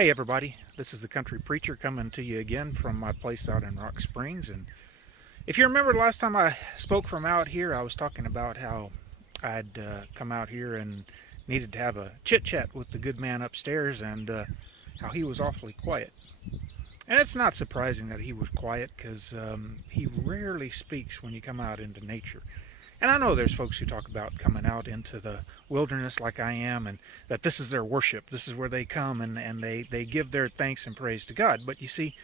Hey everybody, this is the Country Preacher coming to you again from my place out in Rock Springs. And if you remember the last time I spoke from out here, I was talking about how I'd come out here and needed to have a chit chat with the good man upstairs, and how he was awfully quiet. And it's not surprising that he was quiet because he rarely speaks when you come out into nature. And I know there's folks who talk about coming out into the wilderness like I am, and that this is their worship. This is where they come and they give their thanks and praise to God. But you see,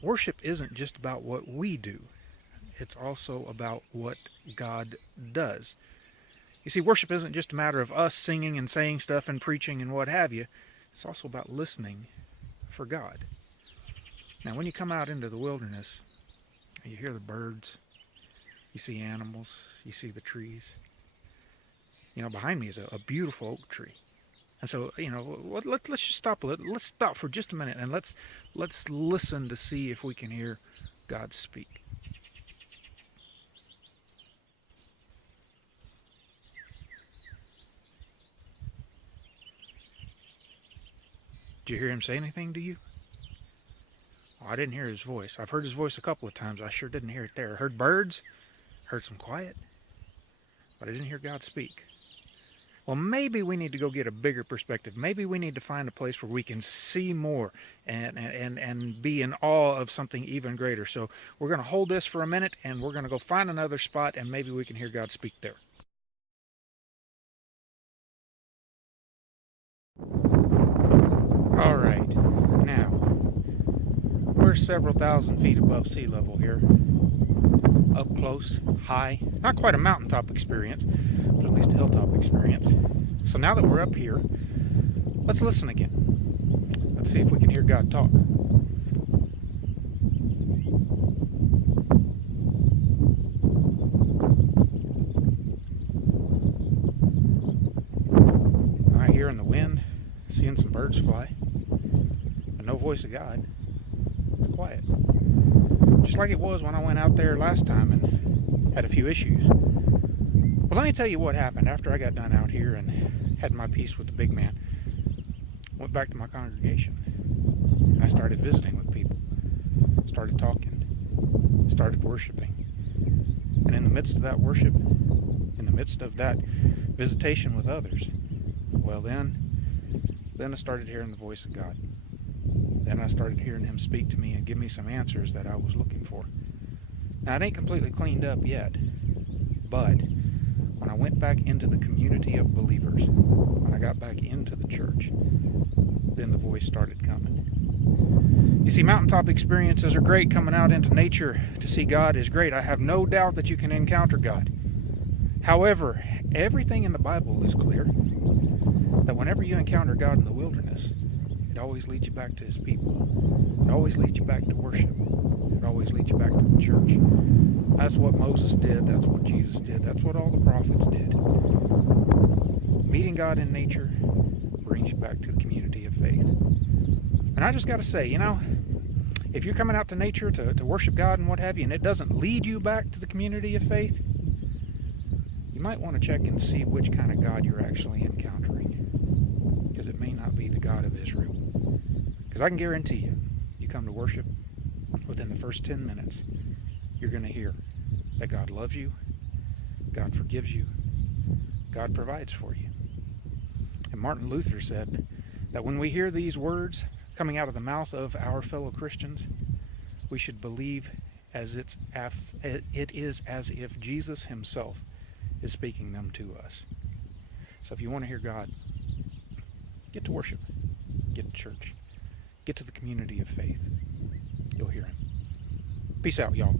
worship isn't just about what we do, it's also about what God does. You see, worship isn't just a matter of us singing and saying stuff and preaching and what have you, it's also about listening for God. Now, when you come out into the wilderness, you hear the birds, you see animals, you see the trees. You know, behind me is a beautiful oak tree. And so, let's just stop. Let's stop for just a minute and let's listen to see if we can hear God speak. Did you hear him say anything to you? Oh, I didn't hear his voice. I've heard his voice a couple of times. I sure didn't hear it there. I heard birds, heard some quiet, but I didn't hear God speak. Well, maybe we need to go get a bigger perspective. Maybe we need to find a place where we can see more and be in awe of something even greater. So we're going to hold this for a minute, and we're going to go find another spot, and maybe we can hear God speak there. All right, now we're several thousand feet above sea level here, up close, high, not quite a mountaintop experience, but at least a hilltop experience. So now that we're up here, let's listen again. Let's see if we can hear God talk. All right, hearing the wind, seeing some birds fly, but no voice of God. It's quiet. Just like it was when I went out there last time and had a few issues. Well, let me tell you what happened after I got done out here and had my peace with the big man. Went back to my congregation and I started visiting with people. Started talking. Started worshiping. And in the midst of that worship, in the midst of that visitation with others, well then I started hearing the voice of God. Then I started hearing him speak to me and give me some answers that I was looking for. Now, it ain't completely cleaned up yet, but when I went back into the community of believers, when I got back into the church, then the voice started coming. You see, mountaintop experiences are great. Coming out into nature to see God is great. I have no doubt that you can encounter God. However, everything in the Bible is clear that whenever you encounter God in the wilderness, it always leads you back to his people. It always leads you back to worship. It always leads you back to the church. That's what Moses did. That's what Jesus did. That's what all the prophets did. Meeting God in nature brings you back to the community of faith. And I just got to say, if you're coming out to nature to worship God and what have you, and it doesn't lead you back to the community of faith, you might want to check and see which kind of God you're actually encountering. Because it may not be the God of Israel. Because I can guarantee you come to worship, within the first 10 minutes, you're going to hear that God loves you, God forgives you, God provides for you. And Martin Luther said that when we hear these words coming out of the mouth of our fellow Christians, we should believe it is as if Jesus himself is speaking them to us. So if you want to hear God, get to worship, get to church, get to the community of faith. You'll hear him. Peace out, y'all.